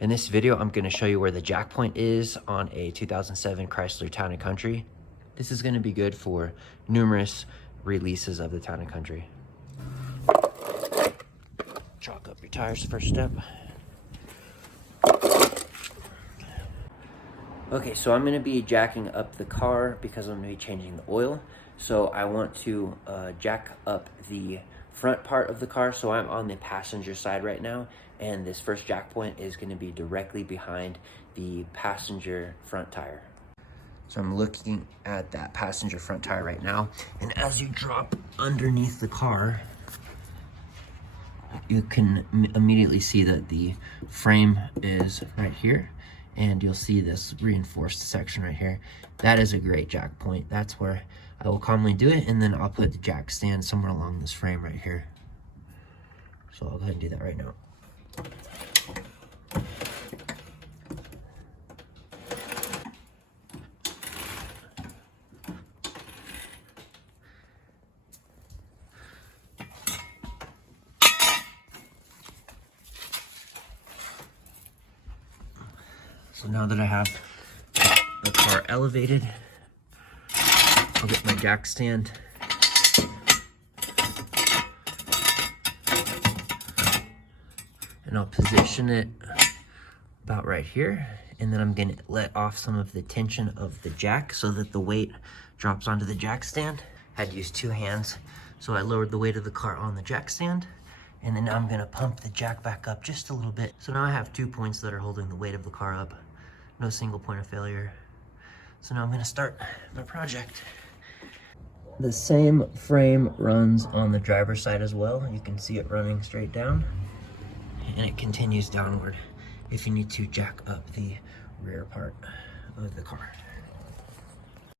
In this video, I'm going to show you where the jack point is on a 2007 Chrysler Town and Country. This is going to be good for numerous releases of the Town and Country. Chalk up your tires, first step. Okay, so I'm going to be jacking up the car because I'm going to be changing the oil. So I want to jack up the front part of the car. So I'm on the passenger side right now, and this first jack point is going to be directly behind the passenger front tire. So I'm looking at that passenger front tire right now, and as you drop underneath the car, you can immediately see that the frame is right here, and you'll see this reinforced section right here. That is a great jack point. That's where I will commonly do it, and then I'll put the jack stand somewhere along this frame right here. So I'll go ahead and do that right now. So now that I have the car elevated, I'll get my jack stand. And I'll position it about right here. And then I'm gonna let off some of the tension of the jack so that the weight drops onto the jack stand. I had to use two hands, so I lowered the weight of the car on the jack stand. And then now I'm gonna pump the jack back up just a little bit. So now I have 2 points that are holding the weight of the car up. No single point of failure. So now I'm gonna start my project. The same frame runs on the driver's side as well. You can see it running straight down, and it continues downward if you need to jack up the rear part of the car.